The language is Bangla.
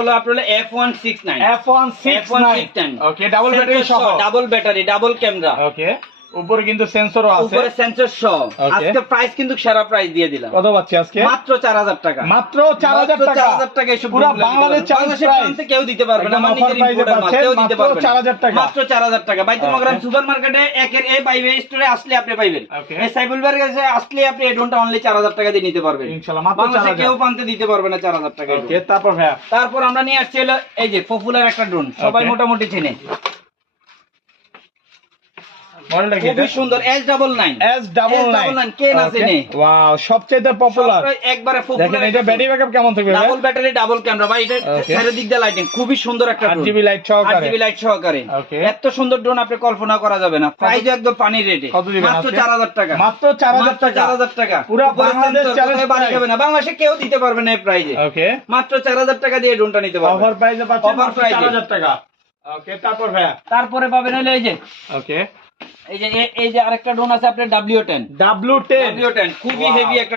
হলো আপনার F169 F169 okay double battery সহ double battery double camera okay উপরে কিন্তু সেন্সরও আছে উপরে সেন্সর সহ আজকে প্রাইস কিন্তু সেরা প্রাইস দিয়ে দিলাম কত পাচ্ছি আজকে মাত্র 4000 টাকা মাত্র 4000 টাকা 4000 টাকা এসব পুরো বাংলাদেশ বাংলাদেশের প্রান্তে কেউ দিতে পারবে না মানে নিজের ইম্পোর্টার মাল কেউ দিতে পারবে না 4000 টাকা মাত্র 4000 টাকা বাইতুল মোকাররম সুপারমার্কেটে একের এ পাইবে স্টোরে আসলে আপনি পাইবেন এই সাইবুল ভাইয়ের কাছে আসলে আপনি এই ড্রোনটা অনলি 4000 টাকা দিয়ে নিতে পারবেন ইনশাআল্লাহ মাত্র 4000 কেউ পান্তে দিতে পারবে না 4000 টাকা ওকে তারপর ভাই তারপর আমরা নিয়ে আসছি হলো এই যে পপুলার একটা ড্রোন সবাই মোটামুটি চেনে মডেলটা কি খুব সুন্দর S99 কে না চেনে ওয়াও সবচেয়ে পপুলার একবারে পপুলার দেখেন এটা ব্যাটারি ব্যাকআপ কেমন থাকবে ডাবল ব্যাটারি ডাবল ক্যামেরা ভাই এটা চারিদিক দিয়ে লাইটিং খুবই সুন্দর একটা ড্রোন 8GB লাইট সহকারে 8GB লাইট সহকারে এত সুন্দর ড্রোন আপনি কল্পনা করা যাবে না প্রাইস একদম পানির রেটে মাত্র 4000 টাকা মাত্র 4000 টাকা পুরো বাংলাদেশ চ্যালেঞ্জ বাড়ি যাবে না বাংলাদেশে কেউ দিতে পারবে না এই প্রাইসে ওকে মাত্র 4000 টাকা দিয়ে ড্রোনটা নিতে পারবেন অফার প্রাইসে পাচ্ছেন অফার প্রাইসে 4000 টাকা ওকে তারপর ভাই তারপরে পাবেন হলো এই যে ওকে এই যে আরেকটা ড্রোন আছে আপনার W10 W10 খুবই হেভি একটা